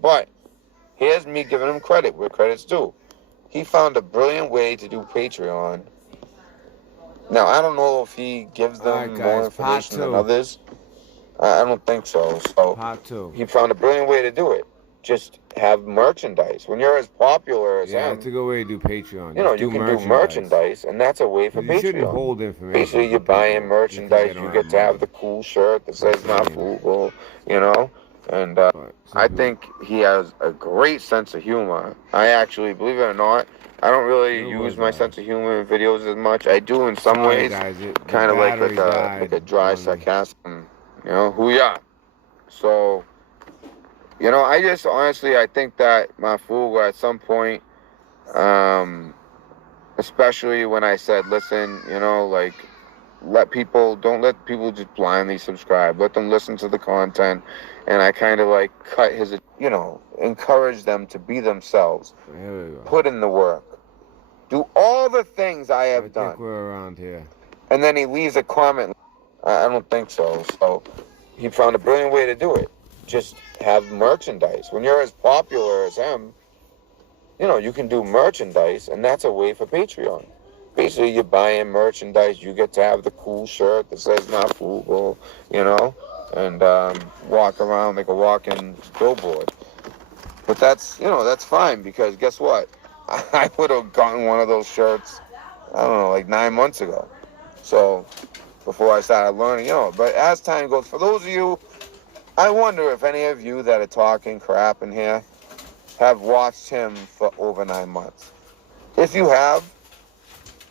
But here's me giving him credit where credit's due. He found a brilliant way to do Patreon. Now, I don't know if he gives them more information than others. I don't think so. So he found a brilliant way to do it. Just have merchandise. When you're as popular as him, that's a good way to do Patreon. You can do merchandise, and that's a way for Patreon. You shouldn't hold information. Basically, you're buying merchandise. You get to have the cool shirt that says "Not Frugal," And I think he has a great sense of humor. I actually, believe it or not, I don't really use my sense of humor in videos as much. I do in some ways, kind of like a dry sarcasm. Who ya? So, I just honestly, I think that my fool at some point, especially when I said, listen, don't let people just blindly subscribe. Let them listen to the content. And I kind of cut his, encourage them to be themselves. Put in the work. Do all the things I have done. I think we're around here. And then he leaves a comment. I don't think so. So he found a brilliant way to do it. Just have merchandise. When you're as popular as him, you can do merchandise, and that's a way for Patreon. Basically, you're buying merchandise. You get to have the cool shirt that says "Not Frugal," and walk around like a walking billboard. But that's fine, because guess what? I would have gotten one of those shirts, I don't know, 9 months ago. So before I started learning, but as time goes, for those of you, I wonder if any of you that are talking crap in here have watched him for over 9 months. If you have,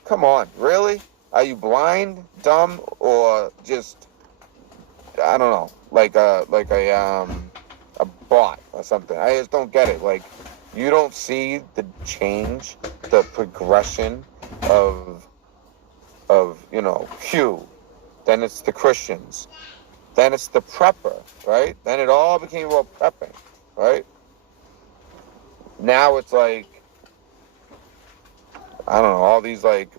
come on, really? Are you blind, dumb, or just, I don't know, like a bot or something? I just don't get it. You don't see the change, the progression of Q. Then it's the Christians. Then it's the prepper, right? Then it all became about prepping, right? Now it's I don't know, all these it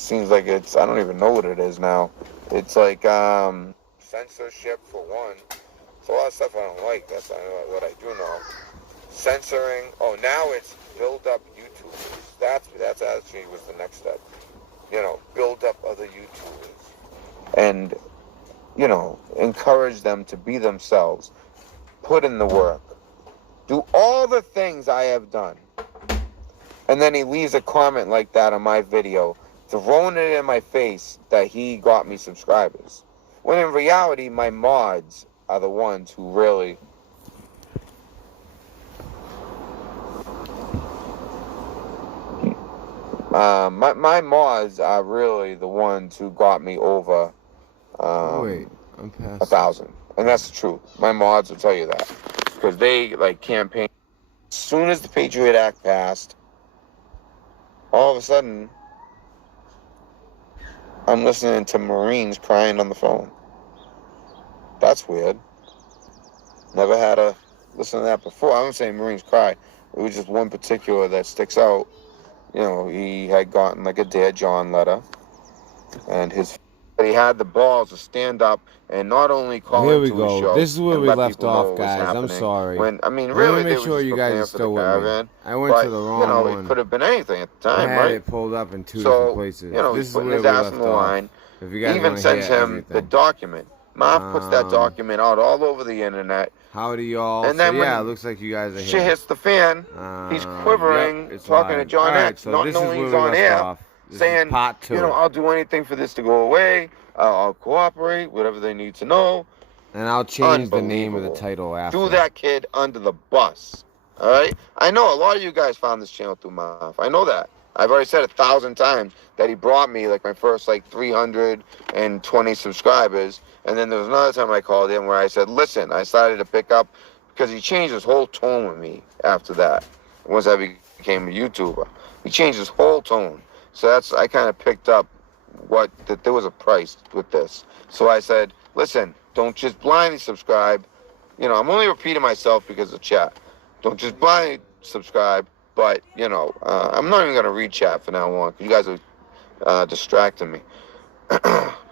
seems like it's, I don't even know what it is now. It's censorship for one. It's a lot of stuff I don't like. That's what I do know. Censoring. Oh, now it's build up YouTubers. That's actually was the next step. Build up other YouTubers. And, encourage them to be themselves. Put in the work. Do all the things I have done. And then he leaves a comment like that on my video, throwing it in my face that he got me subscribers. When in reality, my mods are the ones who really... my mods are really the ones who got me over 1,000. And that's the truth. My mods will tell you that. Because they, campaign. As soon as the Patriot Act passed, all of a sudden, I'm listening to Marines crying on the phone. That's weird. Never had to listen to that before. I don't say Marines cry. It was just one particular that sticks out. He had gotten a Dear John letter. And he had the balls to stand up and not only call into a show. This is where we left off, guys. I'm sorry. Really, make sure you guys are still with me. I went to the wrong one. It could have been anything at the time, I had it pulled up in two different places. He's putting his ass on the line. He even sends him the document. Marv puts that document out all over the internet. Howdy, y'all. And then it looks like you guys are here. Shit hits the fan. He's quivering, talking to John X, not knowing he's on air, saying, I'll do anything for this to go away. I'll cooperate, whatever they need to know. And I'll change the name of the title after. Do that kid under the bus. All right? I know a lot of you guys found this channel through Marv. I know that. I've already said 1,000 times that he brought me my first 320 subscribers. And then there was another time I called him where I said, listen, I started to pick up, because he changed his whole tone with me after that. Once I became a YouTuber, he changed his whole tone. So I kind of picked up that there was a price with this. So I said, listen, don't just blindly subscribe. I'm only repeating myself because of chat. Don't just blindly subscribe. But, I'm not even going to read chat from now on, because you guys are distracting me.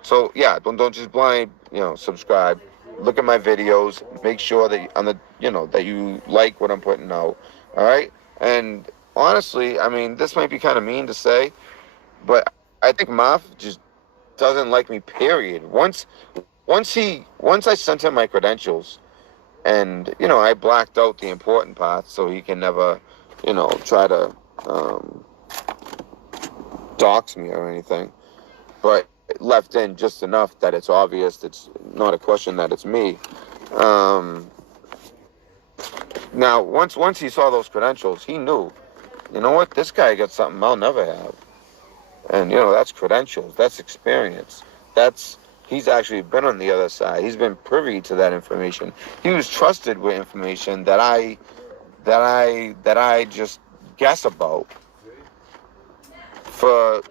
So, yeah, don't just blind, subscribe. look at my videos, make sure that that you like what I'm putting out. All right? And honestly, I mean, this might be kind of mean to say, but I think Maf just doesn't like me, period. Once I sent him my credentials, and I blacked out the important parts so he can never try to dox me or anything, but it left in just enough that it's obvious it's not a question that it's me. Now once he saw those credentials, he knew, what, this guy got something I'll never have. And that's credentials, that's experience, he's actually been on the other side. He's been privy to that information. He was trusted with information that I just guess about for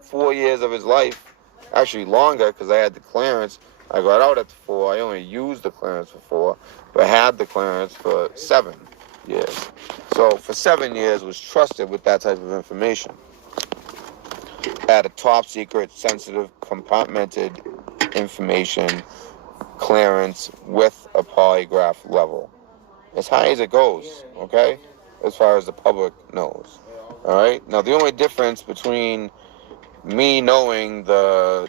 4 years of his life. Actually longer, because I had the clearance. I got out at 4. I only used the clearance for 4, but had the clearance for 7 years. So for 7 years was trusted with that type of information. Had a top secret, sensitive, compartmented information clearance with a polygraph level. As high as it goes, okay? As far as the public knows. All right? Now, the only difference between me knowing the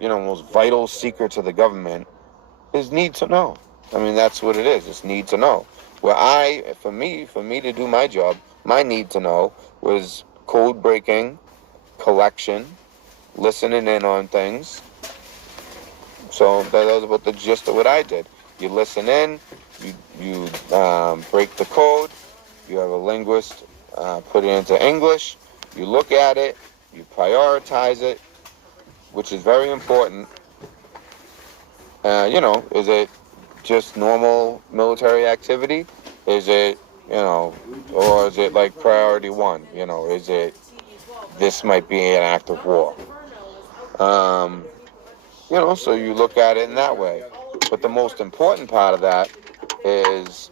most vital secrets of the government is need to know. I mean, that's what it is. It's need to know. Where for me to do my job, my need to know was code breaking, collection, listening in on things. So that was about the gist of what I did. You listen in, you break the code, you have a linguist put it into English, you look at it, you prioritize it, which is very important. Is it just normal military activity? Is it, or is it like priority 1? Is it, this might be an act of war? So you look at it in that way. But the most important part of that is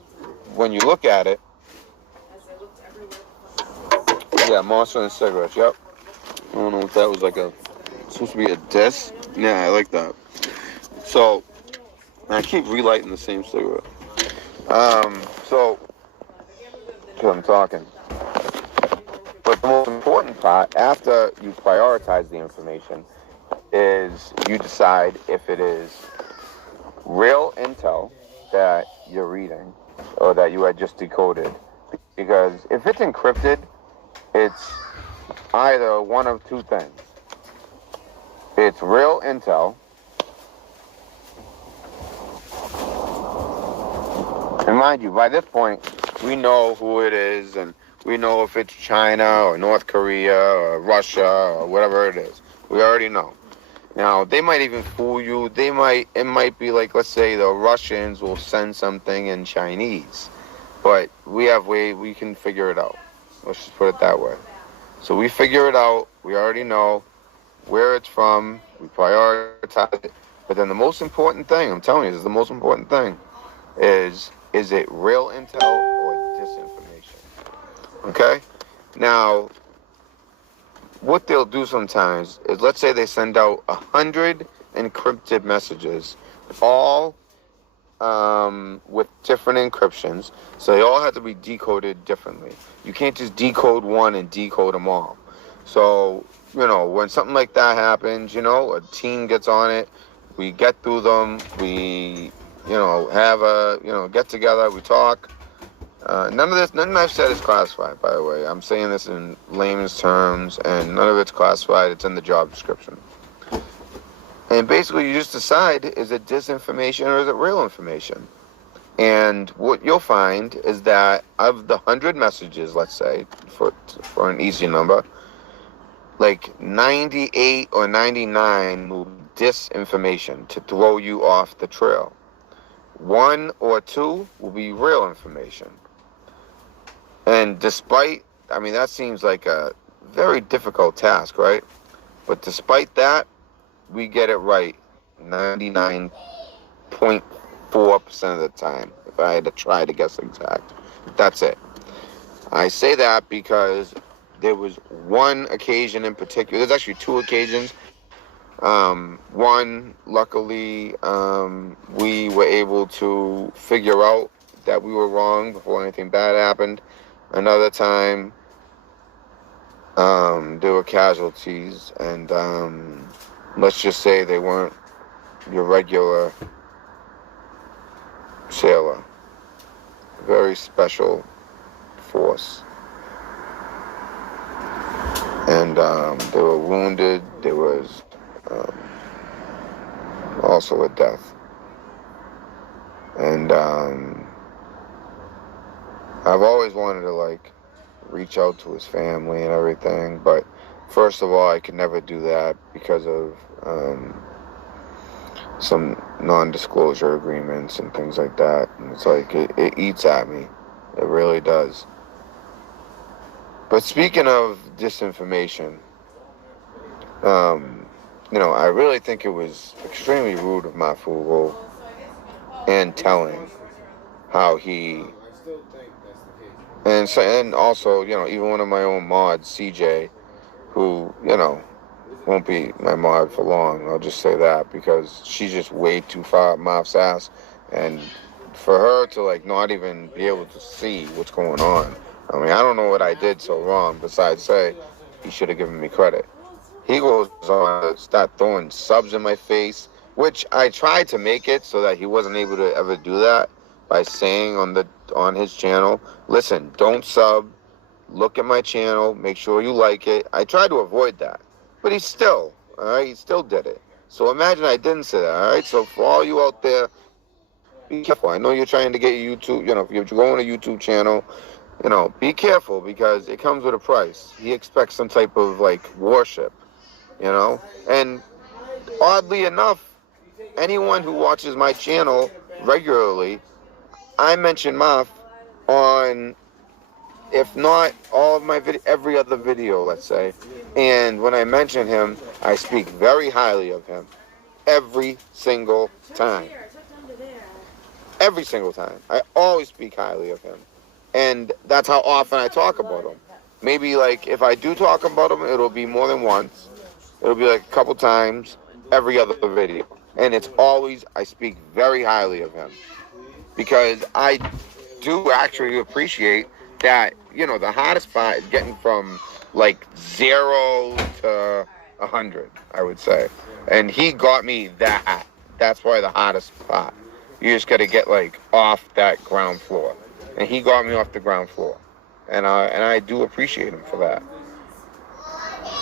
when you look at it, Monster and cigarettes, yep. I don't know if that was supposed to be a diss. Yeah, I like that. So, I keep relighting the same cigarette. Because I'm talking. But the most important part, after you prioritize the information, is you decide if it is real intel that you're reading or that you had just decoded. Because if it's encrypted, it's either one of two things. It's real intel, and mind you, by this point, we know who it is, and we know if it's China or North Korea or Russia or whatever it is. We already know. Now, they might even fool you. It might be like, let's say the Russians will send something in Chinese, but we can figure it out. Let's just put it that way. So we figure it out. We already know where it's from. We prioritize it. But then the most important thing, I'm telling you, this is the most important thing, is it real intel or disinformation? Okay? Now, what they'll do sometimes is, let's say they send out 100 encrypted messages, all with different encryptions, so they all have to be decoded differently. You can't just decode one and decode them all. So, when something like that happens, a team gets on it, we get through them, we, have a, get together, we talk. None I've said is classified, by the way. I'm saying this in layman's terms, and none of it's classified. It's in the job description. And basically, you just decide, is it disinformation or is it real information? And what you'll find is that of the 100 messages, let's say, for an easy number, like 98 or 99 will be disinformation to throw you off the trail. 1 or 2 will be real information. And that seems like a very difficult task, right? But despite that, we get it right 99.4% of the time, if I had to try to guess exact. That's it. I say that because there was one occasion in particular, there's actually 2 occasions One, luckily, we were able to figure out that we were wrong before anything bad happened. Another time, there were casualties, and let's just say they weren't your regular sailor. Very special force. And they were wounded. There was also a death. And I've always wanted to, like, reach out to his family and everything, but first of all, I could never do that because of some non-disclosure agreements and things like that. And it's like, it eats at me. It really does. But speaking of disinformation, I really think it was extremely rude of Mafugo and telling how he, and also, even one of my own mods, CJ, who, won't be my mod for long, I'll just say that, because she's just way too far up Mouth's ass, and for her to, like, not even be able to see what's going on. I mean, I don't know what I did so wrong besides say he should have given me credit. He goes on to start throwing subs in my face, which I tried to make it so that he wasn't able to ever do that by saying on his channel, listen, don't sub, look at my channel, make sure you like it. I tried to avoid that, but he still did it. So imagine I didn't say that, all right? So for all you out there, be careful. I know you're trying to get YouTube, if you're going to a YouTube channel, be careful because it comes with a price. He expects some type of, like, worship, and oddly enough, anyone who watches my channel regularly, I mention Maf on, if not all of my every other video, let's say. And when I mention him, I speak very highly of him every single time. Every single time. I always speak highly of him. And that's how often I talk about him. Maybe, like, if I do talk about him, it'll be more than once. It'll be like a couple times every other video. And it's always, I speak very highly of him. Because I do actually appreciate that, the hardest part is getting from, like, 0 to 100, I would say. And he got me that. That's probably the hardest part. You just got to get, like, off that ground floor. And he got me off the ground floor. And I do appreciate him for that.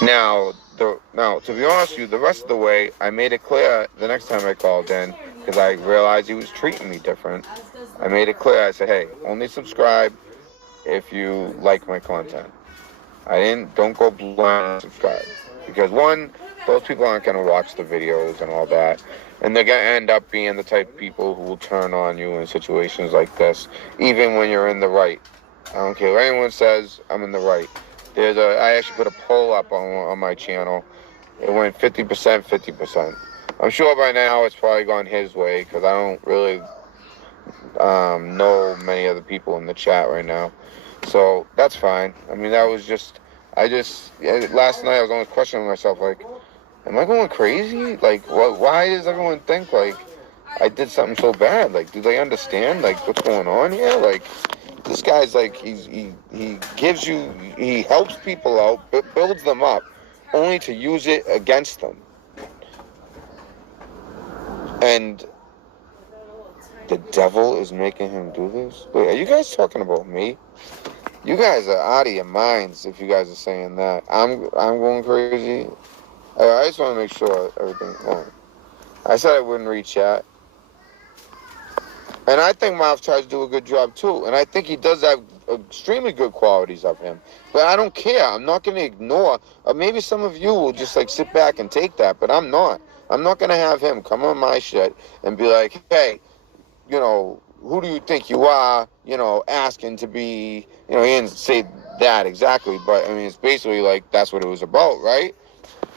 Now, to be honest with you, the rest of the way, I made it clear the next time I called in, because I realized he was treating me different. I made it clear. I said, hey, only subscribe if you like my content. Don't go blind subscribe. Because one, those people aren't going to watch the videos and all that. And they're going to end up being the type of people who will turn on you in situations like this, even when you're in the right. I don't care what anyone says, I'm in the right. I actually put a poll up on my channel. It went 50%, 50%. I'm sure by now it's probably gone his way, because I don't really know many other people in the chat right now. So that's fine. I mean, that was just, last night I was always questioning myself, like, am I going crazy? Like, why does everyone think, like, I did something so bad? Like, do they understand, like, what's going on here? Like, this guy's, like, he helps people out, builds them up, only to use it against them. And the devil is making him do this? Wait, are you guys talking about me? You guys are out of your minds if you guys are saying that. I'm going crazy. I just want to make sure everything. Oh. I said I wouldn't read chat. And I think Miles tries to do a good job too. And I think he does have extremely good qualities of him. But I don't care. I'm not going to ignore. Or maybe some of you will just, like, sit back and take that. But I'm not. I'm not going to have him come on my shit and be like, hey, who do you think you are, asking to be, he didn't say that exactly. But, I mean, it's basically like that's what it was about, right?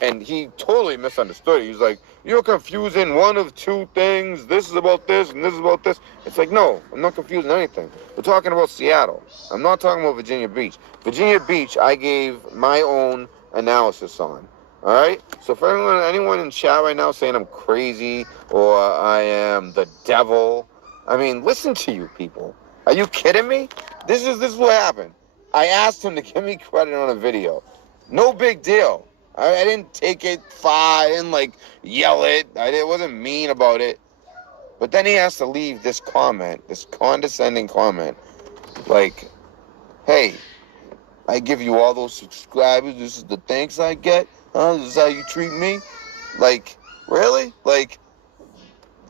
And he totally misunderstood. He was like, you're confusing one of two things. This is about this and this is about this. It's like, no, I'm not confusing anything. We're talking about Seattle. I'm not talking about Virginia Beach. Virginia Beach, I gave my own analysis on. All right? So for anyone in chat right now saying I'm crazy or I am the devil, I mean, listen to you people. Are you kidding me? This is what happened. I asked him to give me credit on a video. No big deal. I didn't take it far. I didn't like yell it. I wasn't mean about it. But then he has to leave this comment, this condescending comment, like, hey, I give you all those subscribers. This is the thanks I get. This is how you treat me. Like, really? Like,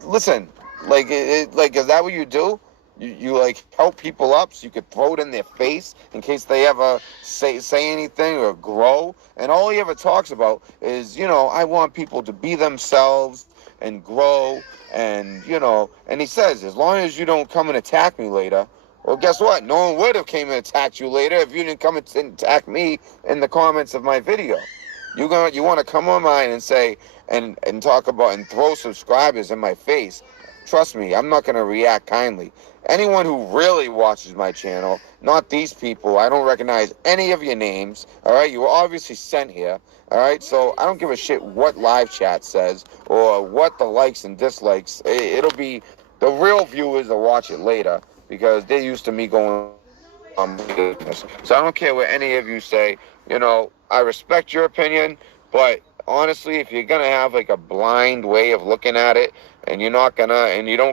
listen. Like, like, is that what you do? You like help people up so you could throw it in their face in case they ever say anything or grow. And all he ever talks about is, I want people to be themselves and grow. And, and he says, as long as you don't come and attack me later. Well, guess what? No one would have came and attacked you later if you didn't come and attack me in the comments of my video. You want to come on mine and say and talk about and throw subscribers in my face. Trust me, I'm not going to react kindly. Anyone who really watches my channel, not these people, I don't recognize any of your names, all right? You were obviously sent here, all right? So I don't give a shit what live chat says or what the likes and dislikes. It'll be the real viewers will watch it later because they're used to me going on business. So I don't care what any of you say. I respect your opinion, but honestly, if you're going to have like a blind way of looking at it and you don't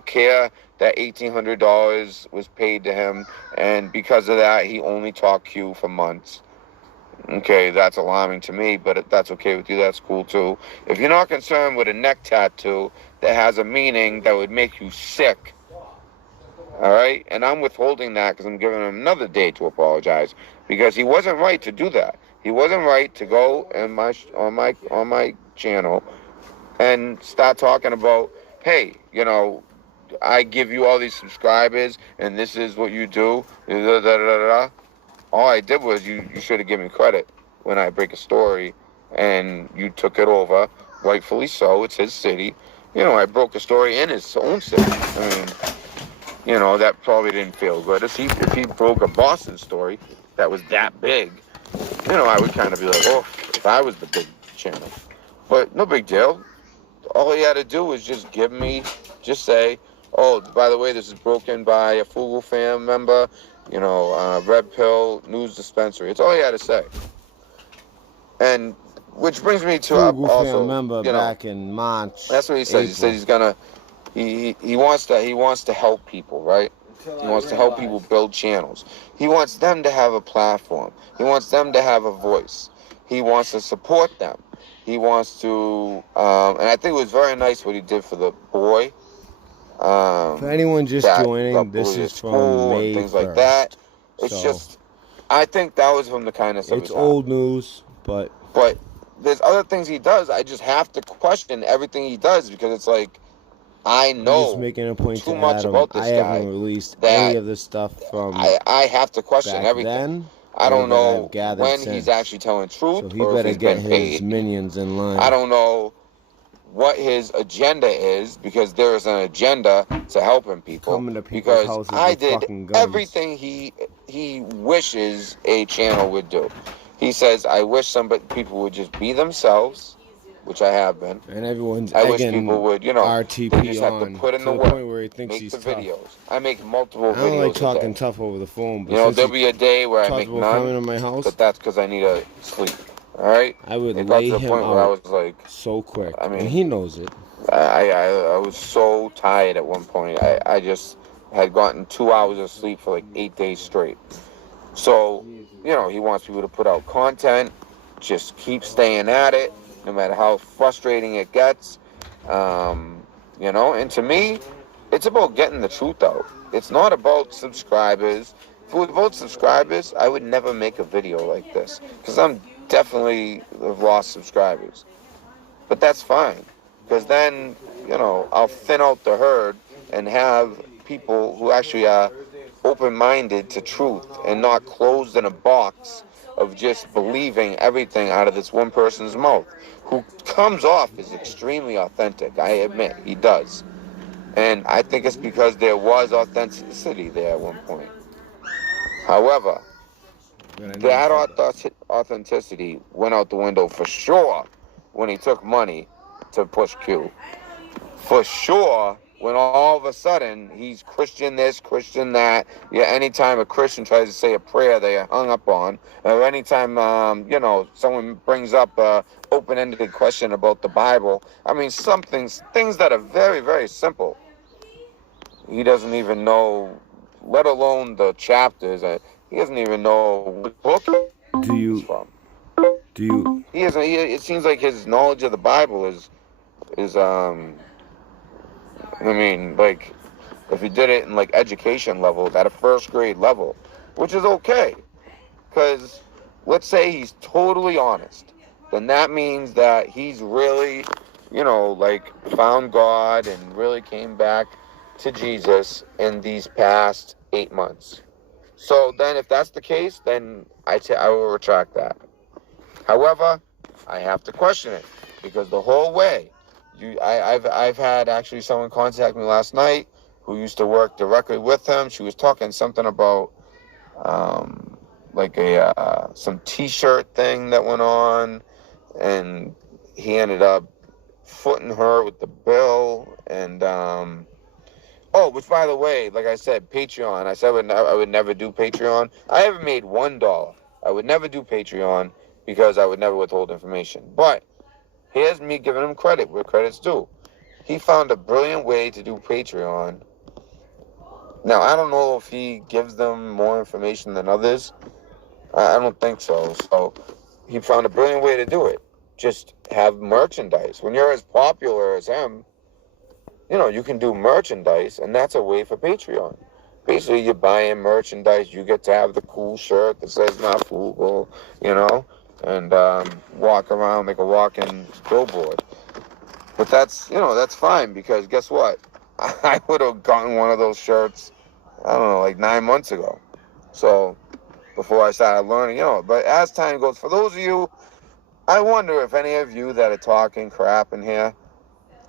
care that $1,800 was paid to him, and because of that, he only talked Q for months. Okay, that's alarming to me, but if that's okay with you, that's cool too. If you're not concerned with a neck tattoo that has a meaning that would make you sick, all right? And I'm withholding that because I'm giving him another day to apologize because he wasn't right to do that. He wasn't right to go on my channel and start talking about, hey, I give you all these subscribers and this is what you do. Da, da, da, da, da. All I did was you should have given me credit when I break a story and you took it over, rightfully so. It's his city. I broke a story in his own city. I mean, that probably didn't feel good. If he broke a Boston story that was that big, I would kind of be like, oh, if I was the big channel. But no big deal. All he had to do was just say, oh, by the way, this is broken by a Fugle fam member, Red Pill News Dispensary. It's all he had to say. And which brings me to also, member back in March. That's what he said. April. He said he's gonna. He wants to help people, right? He wants to help people build channels. He wants them to have a platform. He wants them to have a voice. He wants to support them. He wants to, and I think it was very nice what he did for the boy. For anyone just joining, this is from May things 1st. like that. It's just, I think that was from the kindness of his heart. It's old news, but there's other things he does. I just have to question everything he does because it's like, I know just making a point too much about this guy. I haven't released any of this stuff from I have to question everything. Then, I don't know when he's actually telling truth so he or better if he's get been his paid. minions in line. I don't know what his agenda is because there is an agenda to helping people. Because I did everything he wishes a channel would do. He says, I wish people would just be themselves, which I have been. And everyone's I wish people would, RTP they just have to put in the work, where he thinks make he's the tough. videos. I make multiple videos. I don't like talking tough over the phone. But there'll be a day where I make none, coming to my house, but that's because I need to sleep. All right? I would lay him out where I was like, so quick. I mean, and he knows it. I was so tired at one point. I just had gotten 2 hours of sleep for like 8 days straight. So, he wants people to put out content, just keep staying at it, no matter how frustrating it gets. And to me, it's about getting the truth out. It's not about subscribers. If it was about subscribers, I would never make a video like this because I'm definitely have lost subscribers. But that's fine because then, I'll thin out the herd and have people who actually are open-minded to truth and not closed in a box of just believing everything out of this one person's mouth, who comes off as extremely authentic. I admit, he does. And I think it's because there was authenticity there at one point. However, that authenticity went out the window for sure when he took money to push Q. For sure, when all of a sudden he's Christian this, Christian that. Yeah, anytime a Christian tries to say a prayer, they are hung up on. Or anytime, someone brings up a open-ended question about the Bible. I mean, things that are very, very simple. He doesn't even know, let alone the chapters. He doesn't even know what book it's from. It seems like his knowledge of the Bible is like, if he did it in like education level, at a first grade level, which is okay, because let's say he's totally honest, then that means that he's really, found God and really came back to Jesus in these past 8 months. So then if that's the case, then I will retract that. However, I have to question it, because the whole way, I've had actually someone contact me last night who used to work directly with him. She was talking something about some T-shirt thing that went on, and he ended up footing her with the bill. And which, by the way, like I said, Patreon. I said I would never do Patreon. I haven't made $1. I would never do Patreon because I would never withhold information. But here's me giving him credit where credit's due. He found a brilliant way to do Patreon. Now, I don't know if he gives them more information than others. I don't think so. So he found a brilliant way to do it. Just have merchandise. When you're as popular as him, you can do merchandise, and that's a way for Patreon. Basically, you're buying merchandise. You get to have the cool shirt that says "Not Frugal," and walk around, make a walking billboard. But that's fine, because guess what? I would have gotten one of those shirts, I don't know, like 9 months ago. So before I started learning, but as time goes, for those of you, I wonder if any of you that are talking crap in here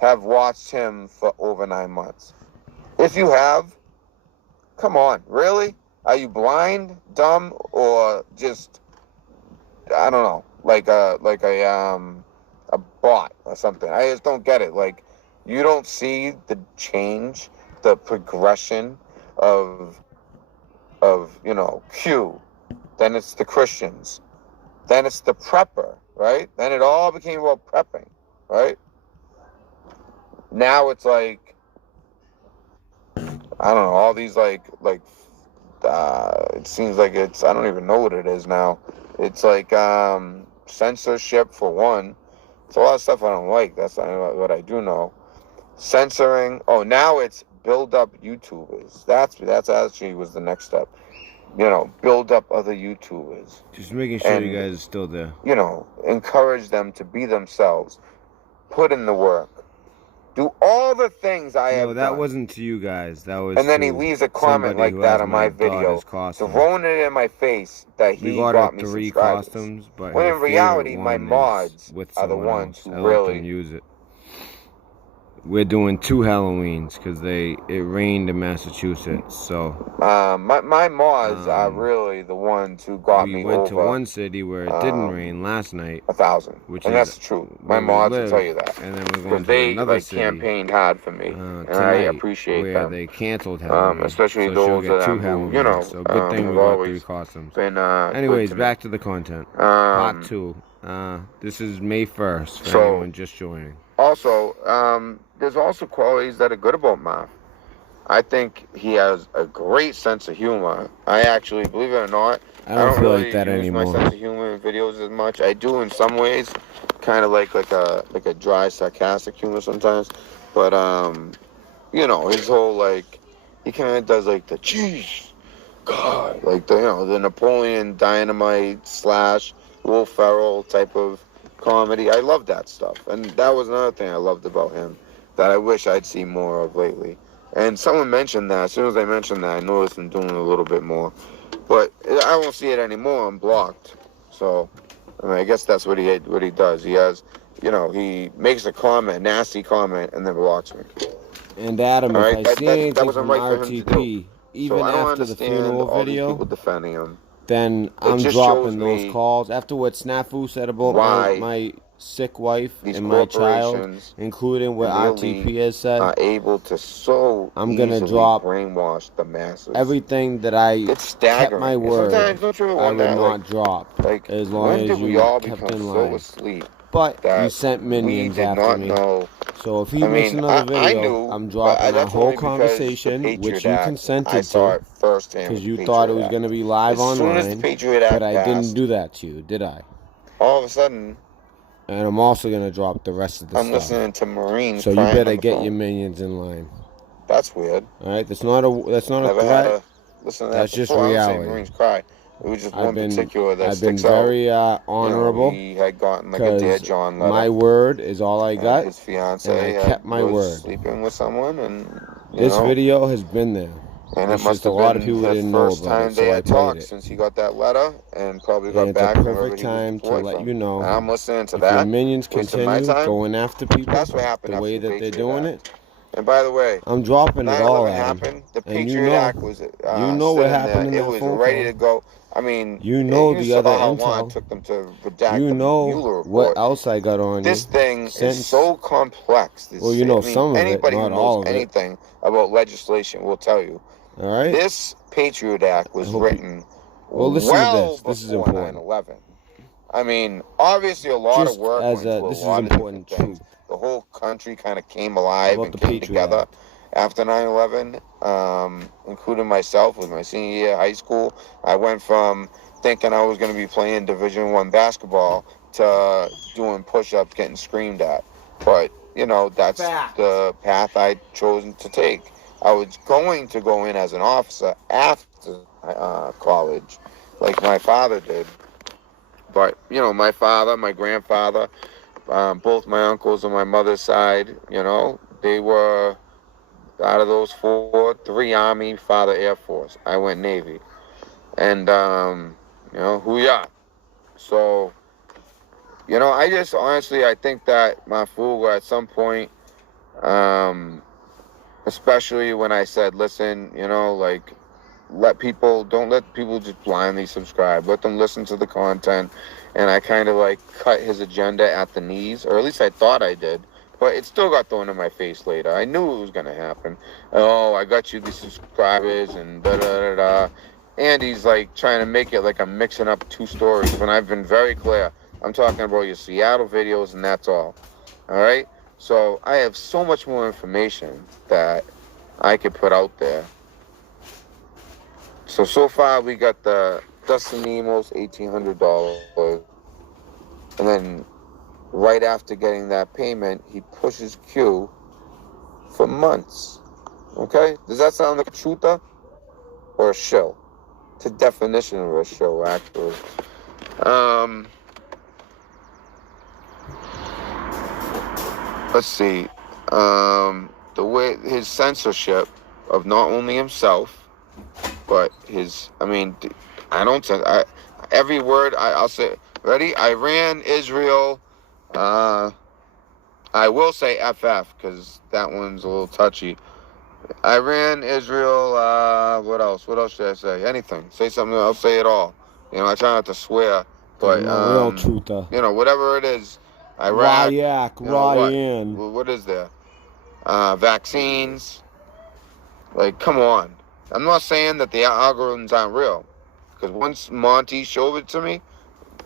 have watched him for over 9 months. If you have, come on, really? Are you blind, dumb, or just, I don't know, like a bot or something? I just don't get it. Like, you don't see the change, the progression of Q. Then it's the Christians. Then it's the prepper, right? Then it all became about prepping, right? Now it's like, I don't know, all these it seems like I don't even know what it is now. It's like censorship for one. It's a lot of stuff I don't like. That's not what I do know. Censoring. Oh, now it's build up YouTubers. That's actually was the next step. Build up other YouTubers. Just making sure you guys are still there. Encourage them to be themselves. Put in the work. Do all the things I have done. No, that wasn't to you guys. That was. And then he leaves a comment like that on my video, throwing it in my face that he got me 3 costumes. But when in reality, my mods are the ones who really use it. We're doing 2 Halloweens because it rained in Massachusetts. So my mods are really the ones who got me over. We went to one city where it didn't rain last night. 1,000, and that's true. My mods will tell you that. And then we're going to another city. They campaigned hard for me, and I appreciate where them. They canceled Halloween, especially those that who, So good thing we got 3 costumes. Anyways, back to the content. Part 2. This is May 1st for anyone just joining. Also, there's also qualities that are good about Marv. I think he has a great sense of humor. I actually, believe it or not, I don't feel really like that use anymore. My sense of humor in videos as much. I do in some ways, kind of like a dry, sarcastic humor sometimes. But his whole he kind of does the jeez, God, the Napoleon Dynamite / Will Ferrell type of comedy. I love that stuff, and that was another thing I loved about him that I wish I'd seen more of lately. And someone mentioned that. As soon as they mentioned that, I noticed him doing it a little bit more. But I won't see it anymore. I'm blocked. So, I guess that's what he does. He has, he makes a comment, nasty comment, and then blocks me. And Adam, if I see anything that wasn't from right for him to RTP, even after the funeral video, people defending him. then I'm dropping those calls. After what Snafu said about sick wife and my child, including what RTP has said, are able to so I'm gonna drop brainwash the masses. Everything that I kept my word, I would not drop, like, as long as you kept in line. But you sent minions after me. So if he makes another video, I'm dropping our whole conversation, which you consented to, because you thought it was going to be live online, but I didn't do that to you, did I? All of a sudden, and I'm also going to drop the rest of the stuff. I'm listening to Marines. So you better get your minions in line. That's weird. All right, that's not a threat. That's just reality. I don't say Marines cry. It was just one particular that sticks out. I've been very honorable. He had gotten like a Dear John letter. My word is all I got. His fiance and I kept my word. Sleeping with someone, and this video has been there. And it must have been a lot of people didn't know about it, so I played it. Since he got that letter, and probably got back. It's a perfect time to let you know. And I'm listening to if that. Your minions continue going after people the way that they're doing it. And by the way, I'm dropping it all at him. The Patriot Act was what happened in that phone call. It was ready to go. I mean, the other intel. Took them to redact the Mueller report. What else I got on this thing is so complex. Well, some of it, not all of it. Anything about legislation will tell you. All right. This Patriot Act was written listen to this. This is important. 9/11. I mean, obviously a lot of work went into this a lot is important of things. The whole country kind of came alive and came together after 9/11, including myself with my senior year of high school. I went from thinking I was going to be playing Division I basketball to doing push-ups, getting screamed at. But, that's the path I'd chosen to take. I was going to go in as an officer after college, like my father did. But, my father, my grandfather, both my uncles on my mother's side, they were out of those 4, 3 Army, father Air Force. I went Navy. And, hoo-yah. So, I just honestly, I think that Mafuga at some point, especially when I said, listen, don't let people just blindly subscribe. Let them listen to the content. And I kind of cut his agenda at the knees, or at least I thought I did. But it still got thrown in my face later. I knew it was going to happen. Oh, I got you these subscribers and da-da-da-da. And he's trying to make it like I'm mixing up 2 stories when I've been very clear. I'm talking about your Seattle videos and that's all. All right? So I have so much more information that I could put out there. So far we got the Dustin Nemos $1,800. And then right after getting that payment, he pushes Q for months. Okay? Does that sound like a truther or a shill? It's a definition of a shill, actually. Let's see. The way his censorship of not only himself, but every word I'll say. Ready? Iran, Israel. I will say FF because that one's a little touchy. Iran, Israel. What else? What else should I say? Anything. Say something. I'll say it all. I try not to swear, but real truther. Whatever it is. Iraq. Ryan. What is there? Vaccines. Come on. I'm not saying that the algorithms aren't real. Because once Monty showed it to me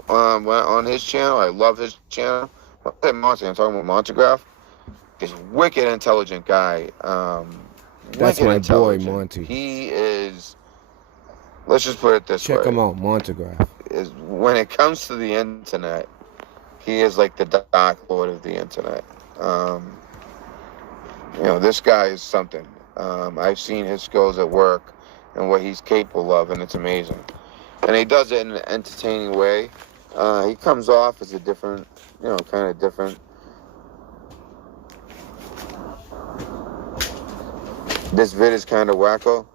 on his channel, I love his channel. I say Monty, I'm talking about Montegraph. He's a wicked intelligent guy. That's my boy, Monty. He is, let's just put it this way. Check him out, Montegraph. When it comes to the internet, he is like the Dark Lord of the internet. This guy is something. I've seen his skills at work and what he's capable of, and it's amazing. And he does it in an entertaining way. He comes off as a different, kind of different. This vid is kind of wacko.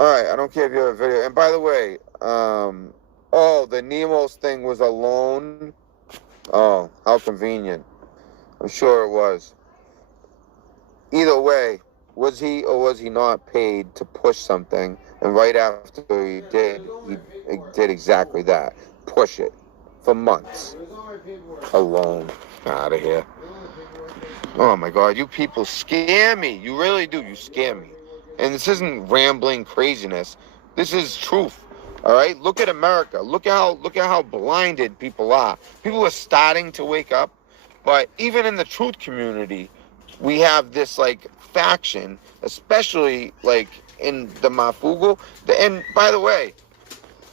Alright, I don't care if you have a video. And by the way, the Nemos thing was a loan. Oh, how convenient. I'm sure it was. Either way, was he or was he not paid to push something? And right after he did exactly that. Push it. for months. Alone. Out of here. Oh my God, you people scare me. You really do. You scare me. And this isn't rambling craziness. This is truth. All right? Look at America. Look at how blinded people are. People are starting to wake up. But even in the truth community, we have this like faction, especially like in the Mafugo. And by the way,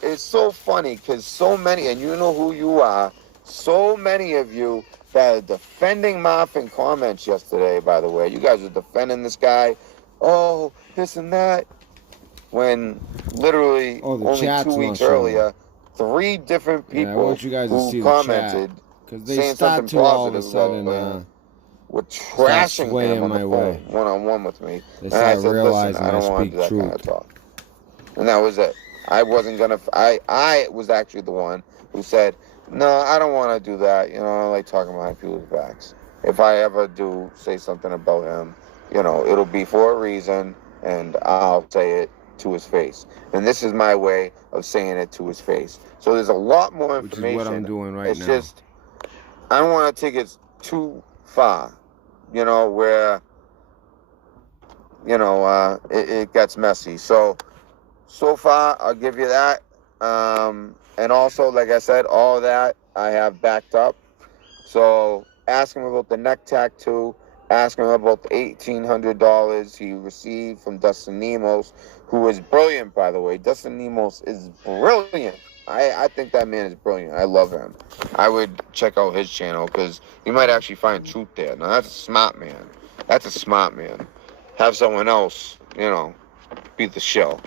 it's so funny because so many, and you know who you are, so many of you that are defending Maf in comments yesterday, by the way. You guys are defending this guy. Oh, this and that. When literally only 2 weeks earlier, 3 different people who commented saying something positive were trashing him on the phone one-on-one with me. And I said, listen, I don't want to do that kind of talk. And that was it. I wasn't going to, I was actually the one who said, no, I don't want to do that. You know, I like talking behind people's backs. If I ever do say something about him, you know, it'll be for a reason, and I'll say it to his face. And this is my way of saying it to his face. So there's a lot more information. Which is what I'm doing right now. It's just, I don't want to take it too far, you know, where, you know, it gets messy. So far, I'll give you that. And also, like I said, all of that I have backed up. So ask him about the neck tattoo. Ask him about the $1,800 he received from Dustin Nemos, who is brilliant, by the way. Dustin Nemos is brilliant. I think that man is brilliant. I love him. I would check out his channel because you might actually find truth there. Now, that's a smart man. That's a smart man. Have someone else, you know, be the show.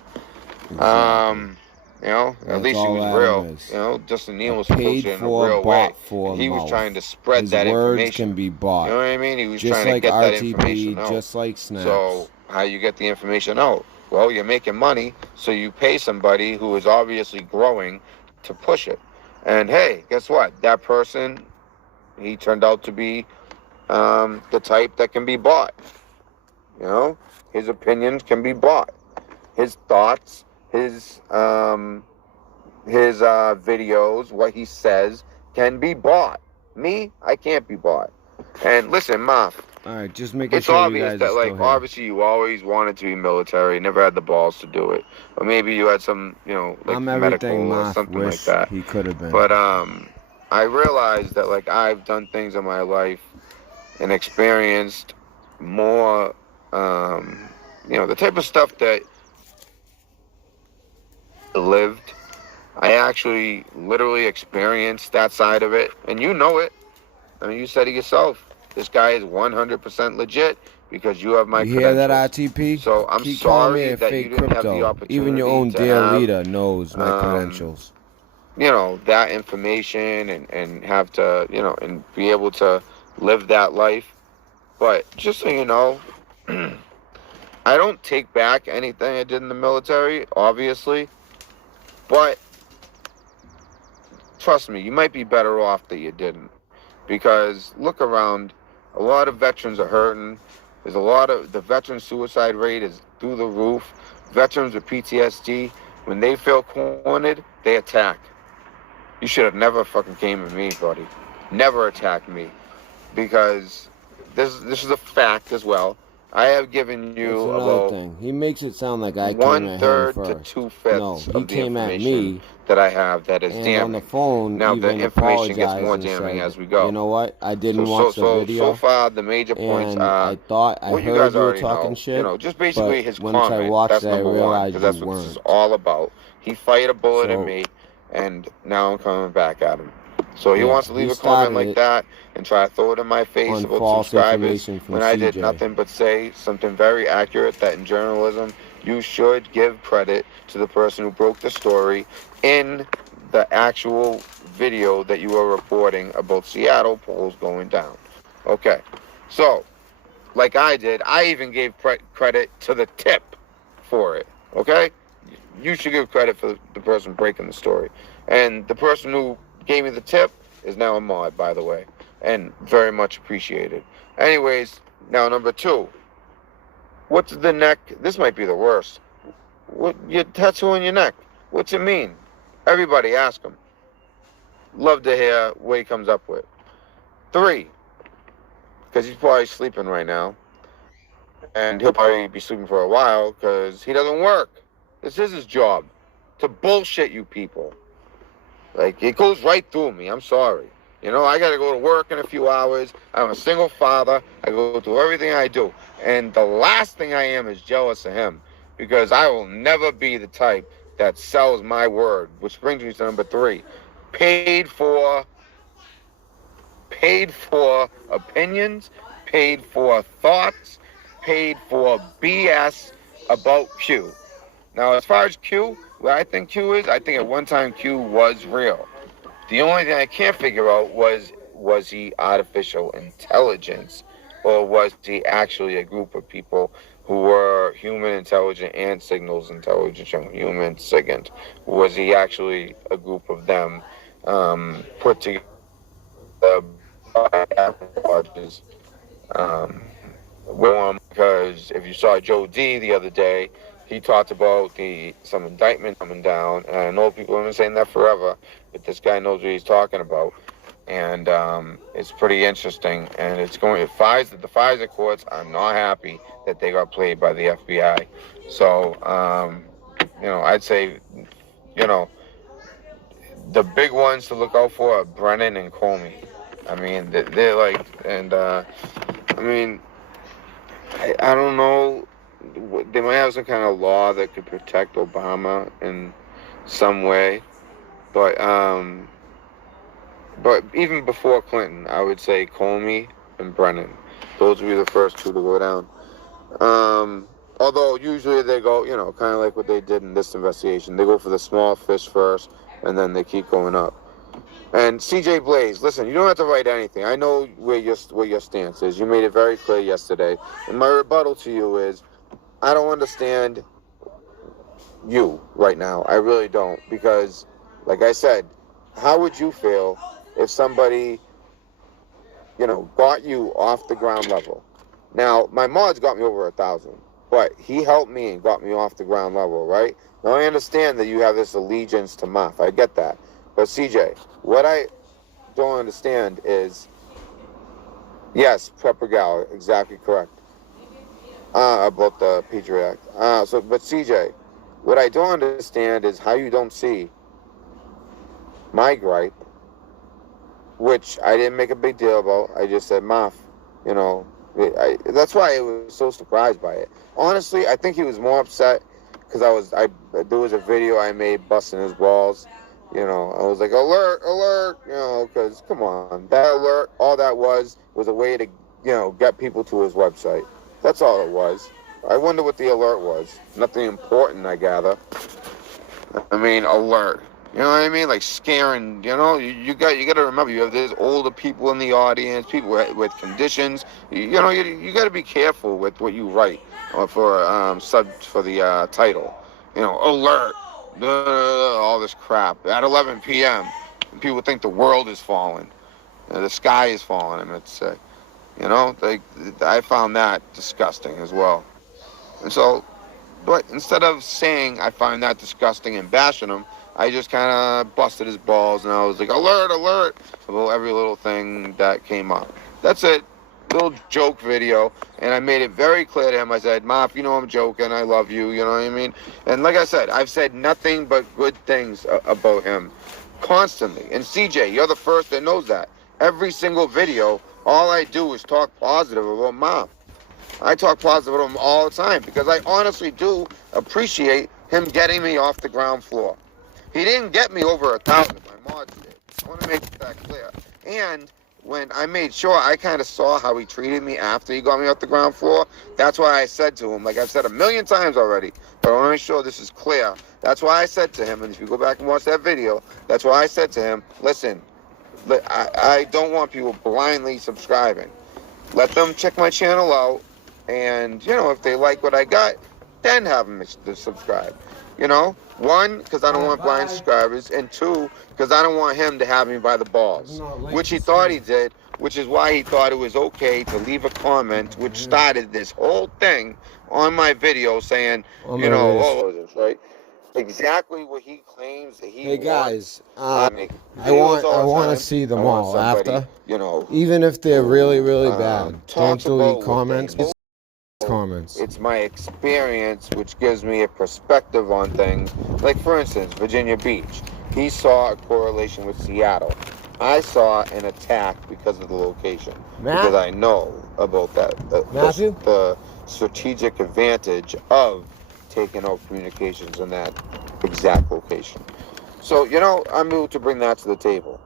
You know, at least he was real. You know, Dustin Neal was posting in a real way. He was trying to spread that information. Words can be bought. You know what I mean? He was trying to get that information out. Just like Snaps. So how you get the information out? Well, you're making money, so you pay somebody who is obviously growing to push it. And hey, guess what? That person, he turned out to be the type that can be bought. You know, his opinions can be bought. His thoughts, his videos, what he says can be bought. Me, I can't be bought. And listen, Maf. All right, just making sure you guys it's obvious that, like, obviously you always wanted to be military, never had the balls to do it. Or maybe you had some, you know, like medical or something like that. He could have been. But I realized that, like, I've done things in my life and experienced more, you know, the type of stuff that lived. I actually literally experienced that side of it, and you know it. I mean, you said it yourself. This guy is 100% legit because you have my credentials. You hear that, ITP? So I'm sorry that you didn't have the opportunity. Even your own dear leader knows my credentials. You know, that information and have to, you know, and be able to live that life. But just so you know, I don't take back anything I did in the military, obviously. But trust me, you might be better off that you didn't. Because look around, a lot of veterans are hurting. There's a lot of, the veteran suicide rate is through the roof. Veterans with PTSD, when they feel cornered, they attack. You should have never fucking came at me, buddy. Never attacked me. Because this is a fact as well. I have given you about thing. He makes it sound like I came at him first. 1/3 to 2/5 no, of the information that I have that is damning. On the phone, now the information gets more damning as we go. You know what? I didn't watch the video. So far, the major points are. I thought I heard you were talking shit. You know, just basically his comment. Once I watched that's it, I realized because that's what this is all about. He fired a bullet at me, and now I'm coming back at him. So he wants to leave a comment like that and try to throw it in my face about subscribers when I did nothing but say something very accurate, that in journalism you should give credit to the person who broke the story in the actual video that you are reporting about Seattle polls going down. Okay, so like I did, I even gave credit to the tip for it. Okay, you should give credit for the person breaking the story, and the person who gave me the tip is now a mod, by the way, and very much appreciated. Anyways, now number 2. What's the neck? This might be the worst. What, your tattoo on your neck? What's it mean? Everybody ask him. love to hear what he comes up with. 3, because he's probably sleeping right now. And he'll probably be sleeping for a while because he doesn't work. This is his job, to bullshit you people. Like, it goes right through me. I'm sorry. You know, I got to go to work in a few hours. I'm a single father. I go through everything I do. And the last thing I am is jealous of him, because I will never be the type that sells my word, which brings me to number 3. Paid for opinions, paid for thoughts, paid for BS about Q. Now, as far as Q, what I think Q is, I think at one time Q was real. The only thing I can't figure out was he artificial intelligence, or was he actually a group of people who were human intelligent and signals intelligent, human SIGINT? Was he actually a group of them put together by Apple because if you saw Joe D the other day, he talked about some indictment coming down, and I know people have been saying that forever, but this guy knows what he's talking about, and it's pretty interesting, and it's going to the FISA courts. I'm not happy that they got played by the FBI, so I'd say, the big ones to look out for are Brennan and Comey. I mean, they're like, and I don't know. They might have some kind of law that could protect Obama in some way, but even before Clinton, I would say Comey and Brennan. Those would be the first 2 to go down. Although usually they go, kind of like what they did in this investigation. They go for the small fish first, and then they keep going up. And CJ Blaze, listen, you don't have to write anything. I know where your stance is. You made it very clear yesterday. And my rebuttal to you is, I don't understand you right now. I really don't. Because, like I said, how would you feel if somebody, got you off the ground level? Now, my mod's got me over 1,000. But he helped me and got me off the ground level, right? Now, I understand that you have this allegiance to Muff. I get that. But CJ, what I don't understand is, yes, Prepper Gal, exactly correct, about the Patriot Act. But CJ, what I don't understand is how you don't see my gripe, which I didn't make a big deal about. I just said, Muff, that's why I was so surprised by it. Honestly, I think he was more upset because there was a video I made busting his balls. I was like, alert, because, come on, that alert, all that was a way to, get people to his website. That's all it was. I wonder what the alert was. Nothing important, I gather. I mean, alert. You know what I mean? Like scaring, you got to remember, you have these older people in the audience, people with conditions. You got to be careful with what you write for the title. Alert. All this crap at 11 p.m. People think the world is falling, the sky is falling. I meant to say, I found that disgusting as well. And so, but instead of saying I find that disgusting and bashing him, I just kind of busted his balls, and I was like, alert about every little thing that came up. That's it. Little joke video, and I made it very clear to him. I said, Mop, I'm joking, I love you, you know what I mean? And like I said, I've said nothing but good things about him constantly. And CJ, you're the first that knows that. Every single video, all I do is talk positive about Mop. I talk positive about him all the time because I honestly do appreciate him getting me off the ground floor. He didn't get me over 1,000, my mods did. I want to make that clear. And when I made sure, I kind of saw how he treated me after he got me off the ground floor. That's why I said to him, like I've said 1,000,000 times already, but I want to make sure this is clear. That's why I said to him, and if you go back and watch that video, that's why I said to him, listen, I don't want people blindly subscribing. Let them check my channel out, and, if they like what I got, then have them subscribe. 1, because I don't want blind subscribers, and 2, because I don't want him to have me by the balls, which he thought he did, which is why he thought it was okay to leave a comment, which started this whole thing on my video saying, right? exactly what he claims that he Hey guys, make I want to see them all after. Even if they're really bad, don't delete comments. It's my experience which gives me a perspective on things. Like for instance, Virginia Beach. He saw a correlation with Seattle. I saw an attack because of the location. Because I know about that. The strategic advantage of taking out communications in that exact location. So, I'm able to bring that to the table.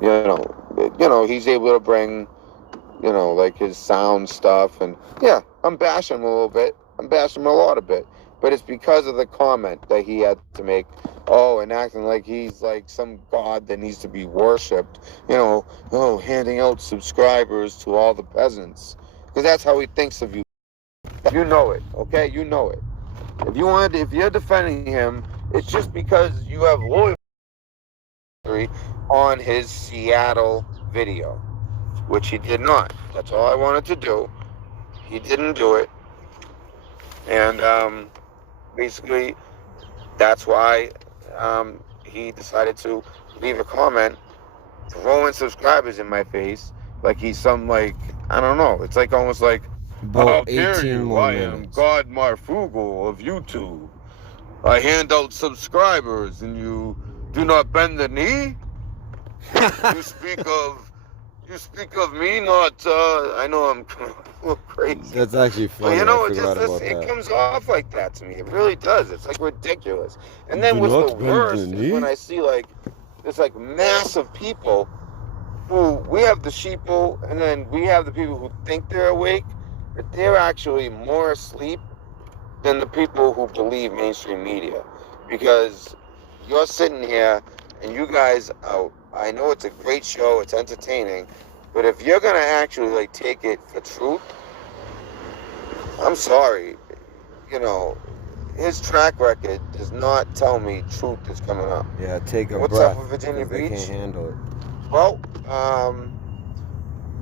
He's able to bring, like his sound stuff. And yeah, I'm bashing him a little bit. I'm bashing him a lot a bit. But it's because of the comment that he had to make. Oh, and acting like he's like some god that needs to be worshipped. Handing out subscribers to all the peasants. Because that's how he thinks of you. You know it, okay? You know it. If you're defending him, it's just because you have loyalty on his Seattle video, which he did not. That's all I wanted to do. He didn't do it. And basically, that's why he decided to leave a comment throwing subscribers in my face like he's some, like, I don't know. It's like almost like, how dare you, I am God Marfugal of YouTube. I hand out subscribers and you do not bend the knee? You speak of me, not, I know I'm a little crazy. That's actually funny. But it comes off like that to me. It really does. It's like ridiculous. And then what's the worst is when I see like this like mass of people who, we have the sheeple and then we have the people who think they're awake, but they're actually more asleep than the people who believe mainstream media. Because you're sitting here and you guys out. I know it's a great show, it's entertaining, but if you're gonna actually like take it for truth, I'm sorry, his track record does not tell me truth is coming up. Yeah, take a breath. What's up with Virginia Beach? They can't handle it. Well,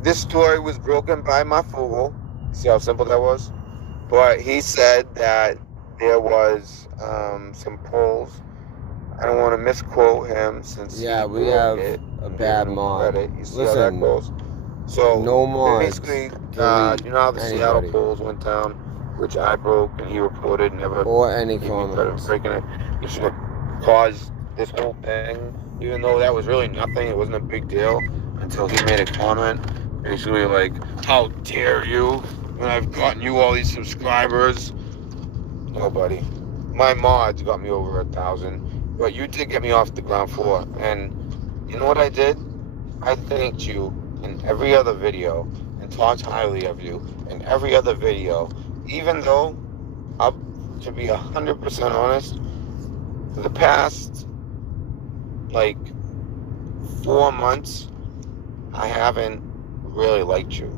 this story was broken by my fool. See how simple that was? But he said that there was some polls. I don't want to misquote him since we have a bad mod. Listen, so no mods. Basically, how the Seattle polls went down, which I broke and he reported, never or any comments breaking it. He should have caused this whole thing, even though that was really nothing. It wasn't a big deal until he made a comment, basically like, "How dare you? When I've gotten you all these subscribers." Nobody. My mods got me over 1,000. But you did get me off the ground floor. And you know what I did? I thanked you in every other video and talked highly of you in every other video. Even though, to be 100% honest, for the past, 4 months, I haven't really liked you.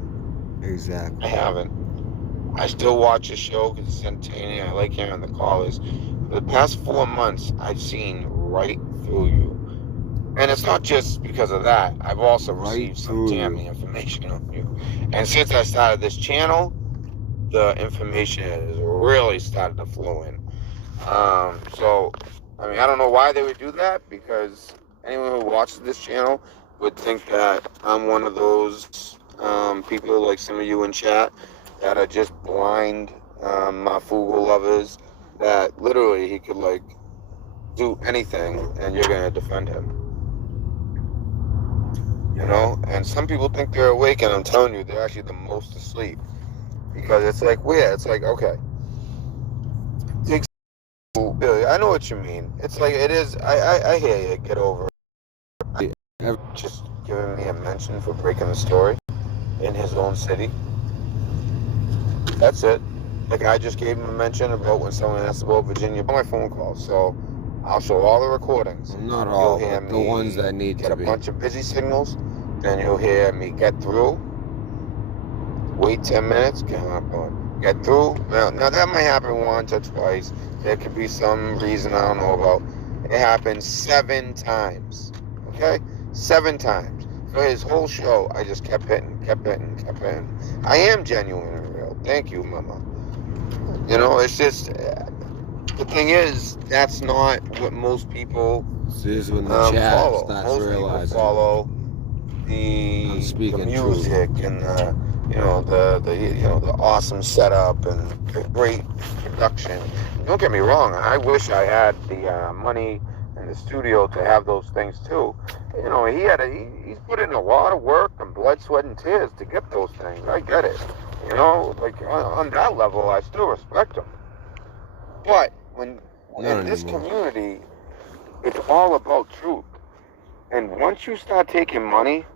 Exactly. I haven't. I still watch the show because it's entertaining. I like hearing the callers. For the past 4 months, I've seen right through you. And it's not just because of that. I've also received some damning information on you. And since I started this channel, the information has really started to flow in. So, I don't know why they would do that, because anyone who watches this channel would think that I'm one of those people like some of you in chat that are just blind Mafugo lovers, that literally he could do anything and you're gonna defend him. And some people think they're awake, and I'm telling you, they're actually the most asleep, because it's like weird. It's like, okay, Billy, I know what you mean. It's like, it is. I hear you. Get over it. Just giving me a mention for breaking the story in his own city. That's it. I just gave him a mention about when someone asked about Virginia on my phone call. So I'll show all the recordings. Not all, but the ones that need to be. Get a bunch of busy signals, then you'll hear me get through. Wait 10 minutes, get through. Now that might happen once or twice. There could be some reason I don't know about. It happened 7 times. Okay? 7 times. So his whole show, I just kept hitting. I am genuine and real. Thank you, Mama. It's just, the thing is, that's not what most people follow. Most people follow the music and the awesome setup and the great production. Don't get me wrong. I wish I had the money in the studio to have those things too. He's put in a lot of work and blood, sweat, and tears to get those things. I get it. On that level, I still respect him. But in this community, it's all about truth. And once you start taking money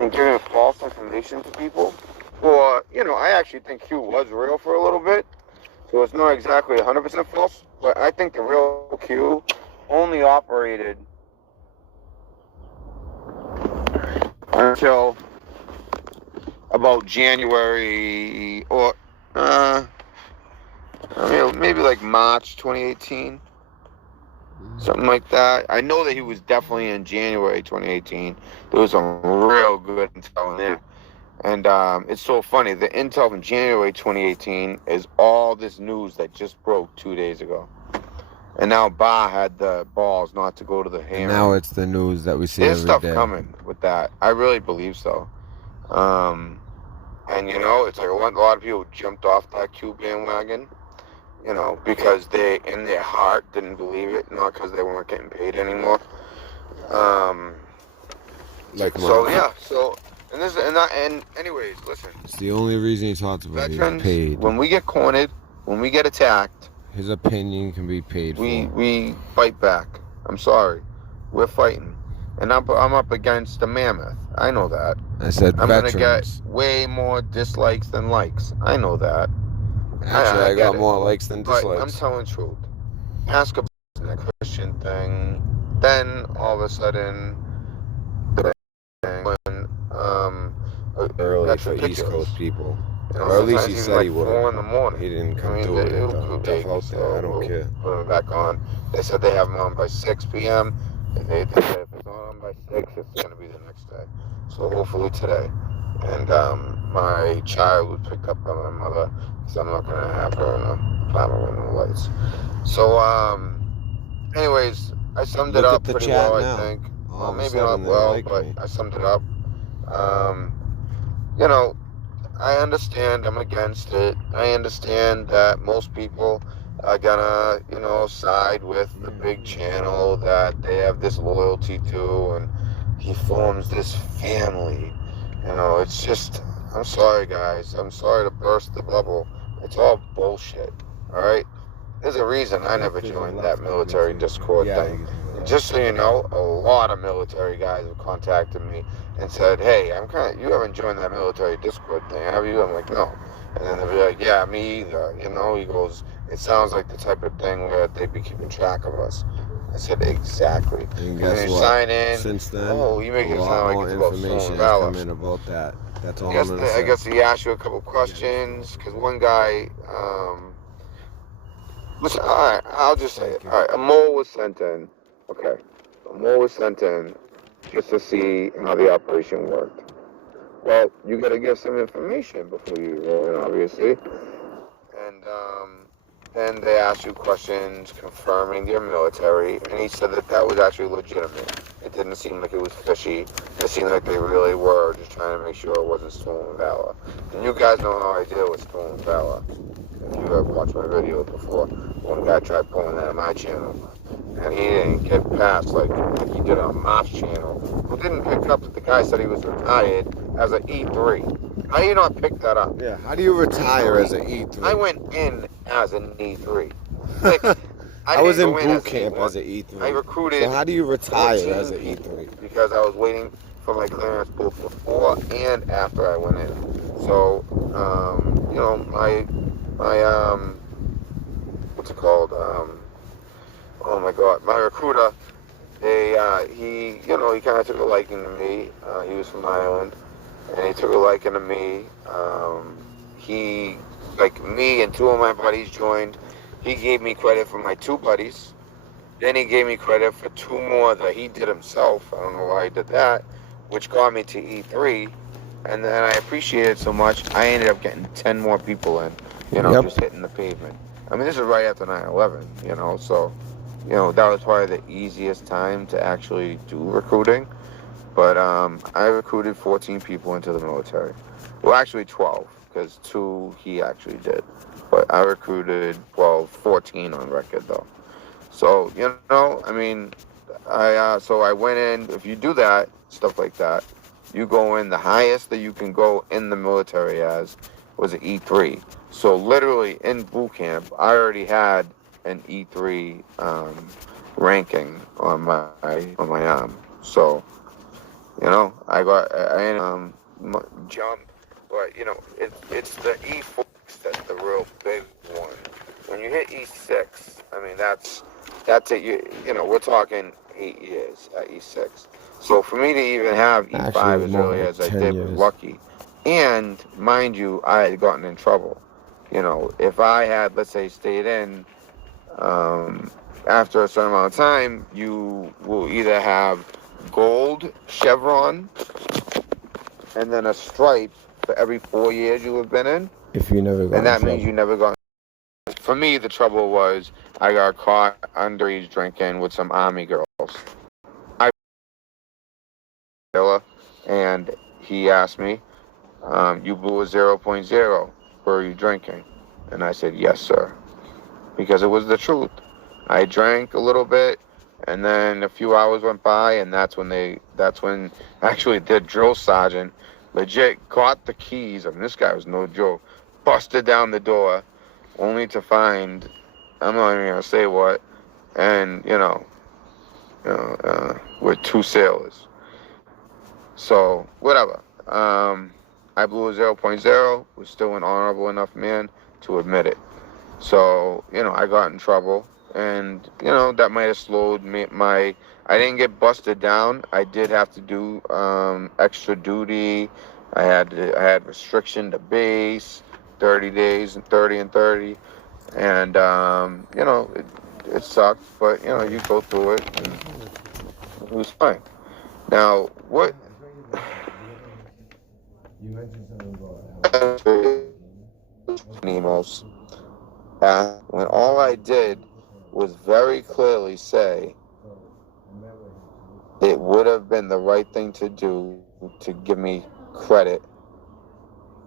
and giving false information to people, or, I actually think Q was real for a little bit, so it's not exactly 100% false, but I think the real Q only operated until about January, or maybe like March 2018, something like that. I know that he was definitely in January 2018. There was some real good intel in there. And it's so funny. The intel from January 2018 is all this news that just broke 2 days ago. And now Ba had the balls not to go to the hearing. Now it's the news that we see There's every stuff day. coming with that. I really believe so. And it's like a lot of people jumped off that Q bandwagon, because they, in their heart, didn't believe it, not because they weren't getting paid anymore. Anyways, listen. It's the only reason he talks about it. Paid. When we get cornered, when we get attacked, his opinion can be paid for. We fight back. I'm sorry. We're fighting. And I'm up against a mammoth. I know that. I said I'm going to get way more dislikes than likes. I know that. Actually, I got more likes than dislikes. But I'm telling the truth. Ask about the Christian thing. Then, all of a sudden, early for East Coast people. Or at least he said he would. 4 in the morning. He didn't come through it. Out there. I don't care. Put him back on. They said they have him on by 6 p.m. And they said if it's not on by 6, it's going to be the next day. So hopefully today. And my child was picked up by my mother, so I'm not going to have her in a apartment with no lights. So, anyways, I summed it up pretty well, I think. Well, maybe not well, but I summed it up. I understand I'm against it. I understand that most people are gonna, side with the big channel that they have this loyalty to, and he forms this family. It's just, I'm sorry, guys. I'm sorry to burst the bubble. It's all bullshit, all right? There's a reason I never joined that military Discord thing. And just so you know, a lot of military guys have contacted me and said, hey, you haven't joined that military Discord thing, have you? I'm like, no. And then they'll be like, yeah, me either. He goes, it sounds like the type of thing where they'd be keeping track of us. I said, exactly. And guess what? Sign in. Since then, you make it sound like it's about information has come in about that. That's all I'm going to say. I guess he asked you a couple questions, because one guy, listen, all right, I'll just say it. All right, a mole was sent in. Okay. A mole was sent in just to see how the operation worked. Well, you got to get some information before you roll in, obviously. And then they asked you questions confirming your military, and he said that was actually legitimate. It didn't seem like it was fishy. It seemed like they really were just trying to make sure it wasn't stolen valor. And you guys know how I deal with stolen valor. If you have watched my videos before, one guy tried pulling that on my channel, and he didn't get past like he did on Moff's channel, who didn't pick up that the guy said he was retired as an E3. How do you not pick that up? Yeah, how do you retire as an E3? I went in as an E3. I was in boot camp as an E3. I recruited. So how do you retire as an E3? Because I was waiting for my clearance both before and after I went in. So, my what's it called? Oh my God, my recruiter. He kind of took a liking to me. He was from Ireland, and he took a liking to me. He, like me and 2 of my buddies joined. He gave me credit for my 2 buddies. Then he gave me credit for 2 more that he did himself. I don't know why he did that, which got me to E3. And then I appreciated it so much, I ended up getting 10 more people in, just hitting the pavement. I mean, this is right after 9/11, you know, so, you know, that was probably the easiest time to actually do recruiting. But I recruited 14 people into the military. Well, actually 12, because 2 he actually did. But I recruited, 14 on record, though. So, you know, I mean, so I went in. If you do that, stuff like that, you go in, the highest that you can go in the military as was an E3. So literally in boot camp, I already had an E3 ranking on my arm. So, you know, I jump, but you know, it's the E4 that's the real big one. When you hit E6, I mean that's it. You know, we're talking 8 years at E6. So for me to even have E5 as early as I did was lucky. And mind you, I had gotten in trouble. You know, if I had, let's say, stayed in, after a certain amount of time, you will either have gold chevron and then a stripe for every 4 years you have been in. If you never got and that means you never got. For me, the trouble was I got caught underage drinking with some Army girls. And he asked me, you blew a 0.0. Were you drinking? And I said, yes, sir. Because it was the truth. I drank a little bit, and then a few hours went by, and that's when actually the drill sergeant legit caught the keys. I mean, this guy was no joke. Busted down the door, only to find, I'm not even gonna say what, and with 2 sailors. So whatever. I blew a 0.0. Was still an honorable enough man to admit it. So I got in trouble, and that might have slowed me. I didn't get busted down. I did have to do extra duty. I had restriction to base, 30 days and 30 and 30, and it sucked, but you go through it, and it was fine. Now what? You mentioned something about emails. When all I did was very clearly say it would have been the right thing to do to give me credit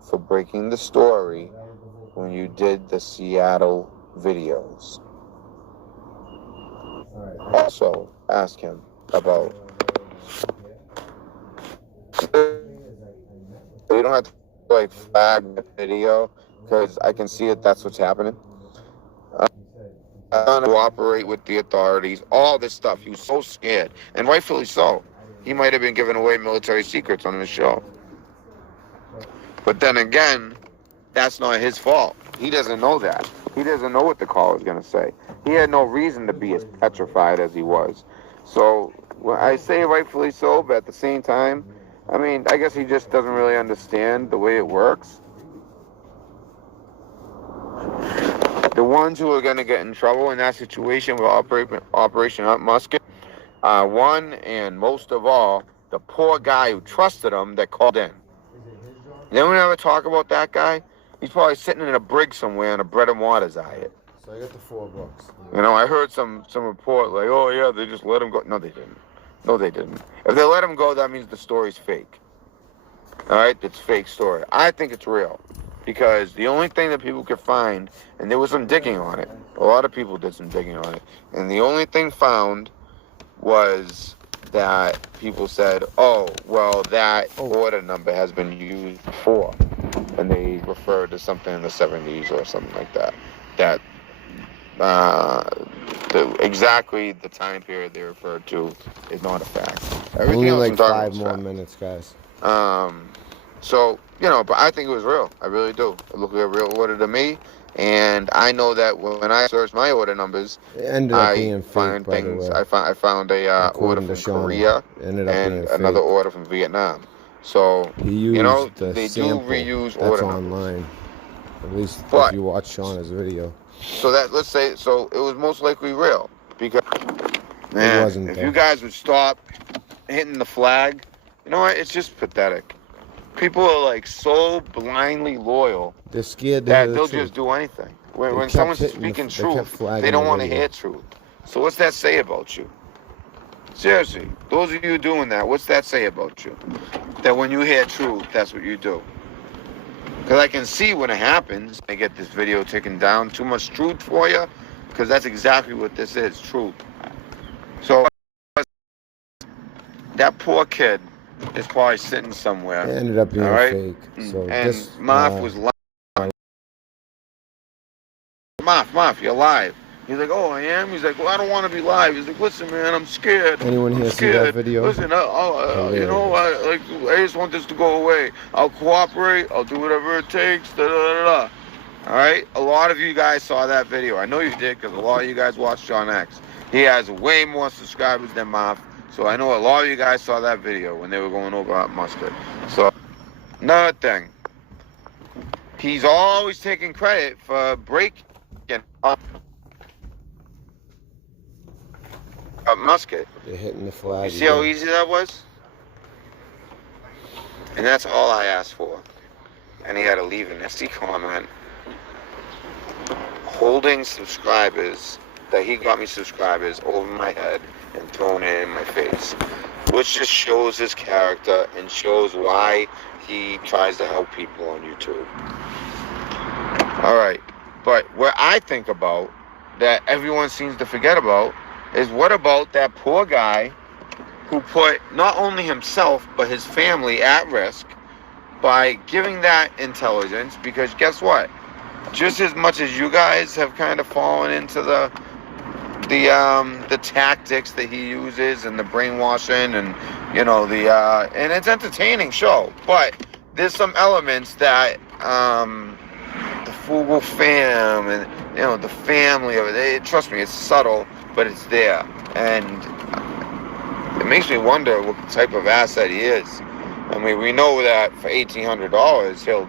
for breaking the story when you did the Seattle videos. Also, ask him about. You don't have to flag the video because I can see that's what's happening. I want to cooperate with the authorities, all this stuff. He was so scared, and rightfully so. He might have been giving away military secrets on his show. But then again, that's not his fault. He doesn't know that. He doesn't know what the call is going to say. He had no reason to be as petrified as he was. So when I say rightfully so, but at the same time, I mean, I guess he just doesn't really understand the way it works. The ones who are going to get in trouble in that situation with Operation Hunt Musket, one and most of all, the poor guy who trusted him that called in. Then we never talk about that guy. He's probably sitting in a brig somewhere on a bread and water diet. So I got the $4. I heard some report like, oh yeah, they just let him go. No, they didn't. No, they didn't. If they let him go, that means the story's fake. All right? It's a fake story. I think it's real. Because the only thing that people could find, and there was some digging on it. A lot of people did some digging on it. And the only thing found was that people said, oh, well, that order number has been used before. And they referred to something in the 70s or something like that. That exactly the time period they referred to is not a fact. Everything else like 5 more minutes, guys. So, but I think it was real. I really do. It looked like a real order to me. And I know that when I searched my order numbers, I found things. I found a order from Korea and another order from Vietnam. So, they do reuse order online. At least if you watch Shauna's video. So let's say it was most likely real, because if you guys would stop hitting the flag, you know what? It's just pathetic. People are so blindly loyal. They're scared that they'll just do anything. when someone's speaking truth, they don't want to hear truth. So what's that say about you? Seriously, those of you doing that, what's that say about you? That when you hear truth, that's what you do. Because I can see when it happens, I get this video taken down, too much truth for you, because that's exactly what this is, truth. So that poor kid is probably sitting somewhere. It ended up being fake. So and Marf was lying. Marf, you're live. He's like, oh, I am? He's like, well, I don't want to be live. He's like, listen, man, I'm scared. Anyone here see that video? Listen, I just want this to go away. I'll cooperate. I'll do whatever it takes. All right? A lot of you guys saw that video. I know you did because a lot of you guys watched John X. He has way more subscribers than Marf. So I know a lot of you guys saw that video when they were going over at Mustard. So, another thing. He's always taking credit for breaking up Musket. They're hitting the flag. You see how easy that was? And that's all I asked for. And he had to leave a nasty comment. Holding subscribers, that he got me subscribers over my head and thrown it in my face. Which just shows his character and shows why he tries to help people on YouTube. Alright, but what I think about, that everyone seems to forget about, is what about that poor guy who put not only himself but his family at risk by giving that intelligence? Because guess what? Just as much as you guys have kind of fallen into the tactics that he uses and the brainwashing and and it's entertaining show, but there's some elements that the Fugal fam and the family of it, trust me, it's subtle, but it's there, and it makes me wonder what type of asset he is. I mean, we know that for $1,800 he'll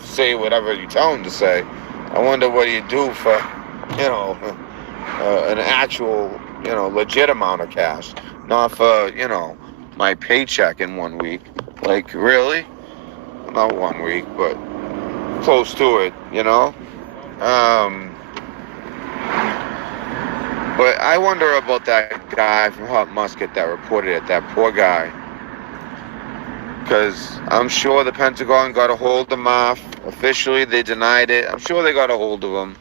say whatever you tell him to say. I wonder what he'd do for an actual legit amount of cash, not for my paycheck in 1 week. Like, really? Not 1 week, but close to it, But I wonder about that guy from Hot Musket that reported it, that poor guy. Because I'm sure the Pentagon got a hold of Marf. Officially, they denied it. I'm sure they got a hold of him.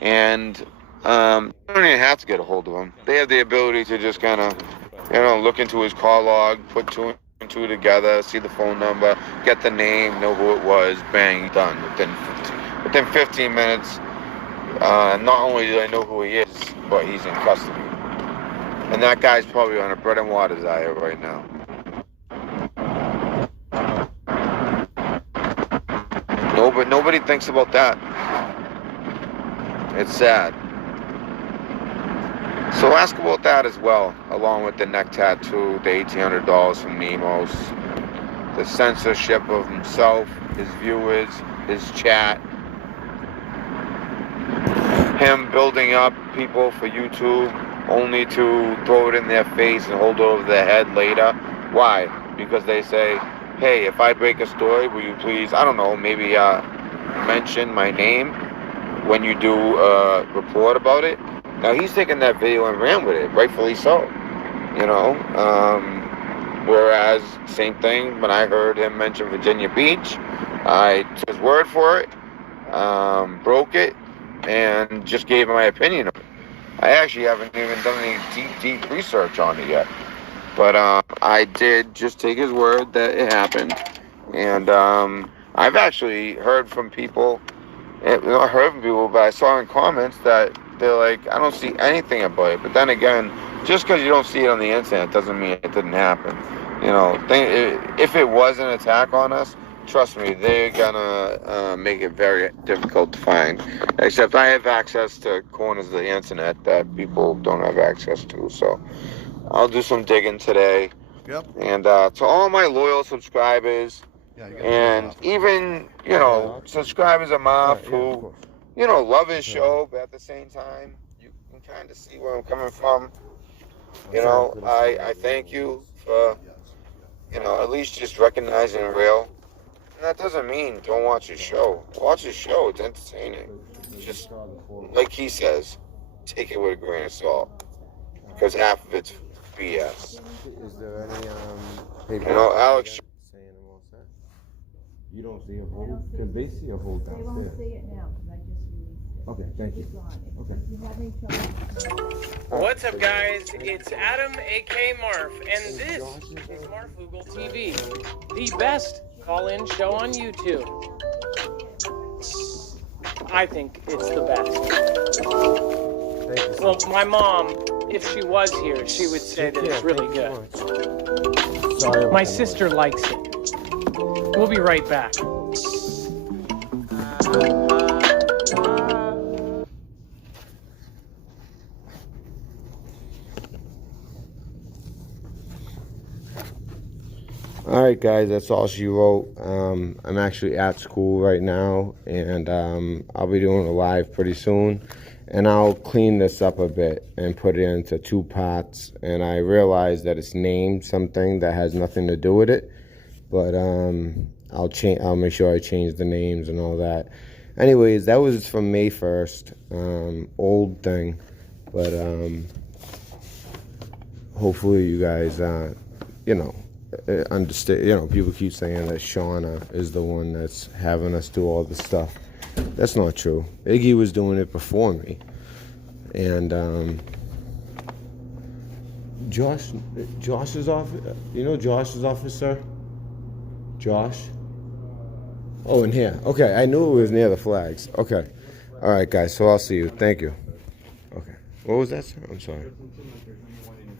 And they don't even have to get a hold of him. They have the ability to just kind of, look into his call log, put two and two together, see the phone number, get the name, know who it was, bang, done. Within 15 minutes, not only do I know who he is, but he's in custody. And that guy's probably on a bread and water diet right now. Nobody thinks about that. It's sad. So ask about that as well, along with the neck tattoo, the $1,800 from Nemos, the censorship of himself, his viewers, his chat, him building up people for YouTube only to throw it in their face and hold it over their head later. Why? Because they say, hey, if I break a story, will you please, I don't know, maybe mention my name when you do a report about it? Now, he's taken that video and ran with it, rightfully so, whereas, same thing, when I heard him mention Virginia Beach, I took his word for it, broke it, and just gave my opinion of it. I actually haven't even done any deep research on it yet. But I did just take his word that it happened. And I've actually heard from people, not heard from people, but I saw in comments that they're like, I don't see anything about it. But then again, just because you don't see it on the internet doesn't mean it didn't happen. If it was an attack on us, trust me, they're gonna make it very difficult to find. Except I have access to corners of the internet that people don't have access to. So I'll do some digging today. Yep. And to all my loyal subscribers, and even, subscribers of Marf who, love his show, but at the same time, you can kind of see where I'm coming from. I thank you for, at least just recognizing real. And that doesn't mean don't watch his show. Watch his show. It's entertaining. It's just, like he says, take it with a grain of salt. Because half of it's BS. Is there any paper? You know, Alex. Saying I'm all set. You don't see a hole? Because they see a hole downstairs. They won't see it now because I just released it. Okay, thank you. Okay. If you have any trouble. What's up, guys? It's Adam, a.k.a. Marf, and this is Marfoogle TV, the best call-in show on YouTube. I think it's the best. Well, my mom, if she was here, she would say that it's really good. Sorry. My sister likes it. We'll be right back. All right, guys, that's all she wrote. I'm actually at school right now, and I'll be doing a live pretty soon. And I'll clean this up a bit and put it into 2 pots. And I realized that it's named something that has nothing to do with it. But I'll make sure I change the names and all that. Anyways, that was from May 1st. Old thing. But hopefully you guys, understand. People keep saying that Shauna is the one that's having us do all this stuff. That's not true. Iggy was doing it before me. And Josh's office, Josh's office, sir? Josh? Oh, in here. Okay, I knew it was near the flags. Okay. All right, guys, so I'll see you. Thank you. Okay. What was that, sir? I'm sorry.